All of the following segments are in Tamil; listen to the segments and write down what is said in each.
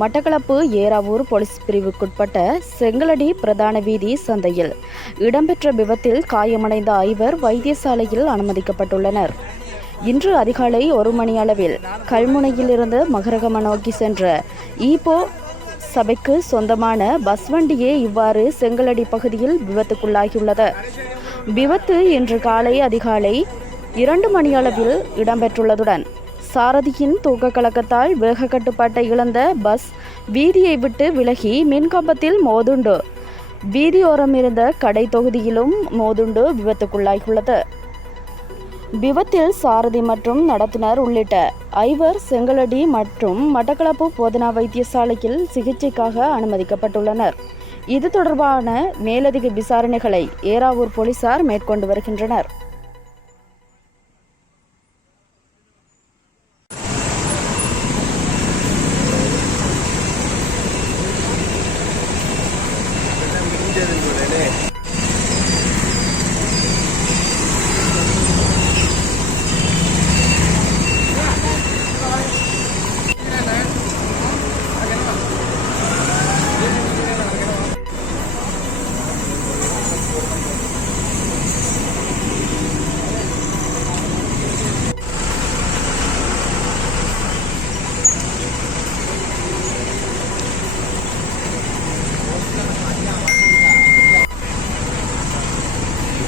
மட்டக்களப்பு ஏறாவூர் போலீஸ் பிரிவுக்குட்பட்ட செங்கலடி பிரதான வீதி சந்தையில் இடம்பெற்ற விபத்தில் காயமடைந்த ஐவர் வைத்தியசாலையில் அனுமதிக்கப்பட்டுள்ளனர். இன்று அதிகாலை ஒரு மணி அளவில் கல்முனையிலிருந்து மகரகம நோக்கி சென்ற ஈபோ சபைக்கு சொந்தமான பஸ் வண்டியே இவ்வாறு செங்கலடி பகுதியில் விபத்துக்குள்ளாகியுள்ளது. விபத்து இன்று காலை அதிகாலை இரண்டு மணியளவில் இடம்பெற்றுள்ளதுடன் சாரதியின் தூக்க கலக்கத்தால் வேக கட்டுப்பாட்டை இழந்த பஸ் வீதியை விட்டு விலகி மின்கம்பத்தில் மோதுண்டு. வீதியோரம் இருந்த கடை தொகுதியிலும் மோதுண்டு விபத்துக்குள்ளாகியுள்ளது. விபத்தில் சாரதி மற்றும் நடத்துனர் உள்ளிட்ட ஐவர் செங்கலடி மற்றும் மட்டக்களப்பு போதனா வைத்தியசாலையில் சிகிச்சைக்காக அனுமதிக்கப்பட்டுள்ளனர். இது தொடர்பான மேலதிக விசாரணைகளை ஏறாவூர் போலீசார் மேற்கொண்டு வருகின்றனர்.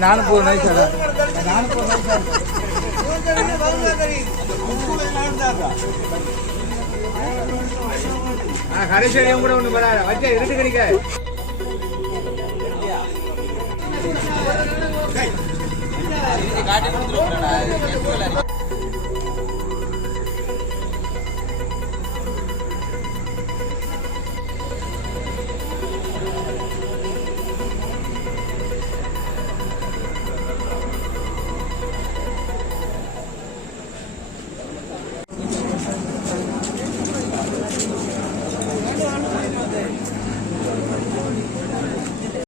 நானும் போகணும் சார் நானும் போகணும் சார் கடைசியும் கூட ஒன்று வராது வச்சா இருட்டு கிடைக்க காட்டி கொடுத்துருவோம்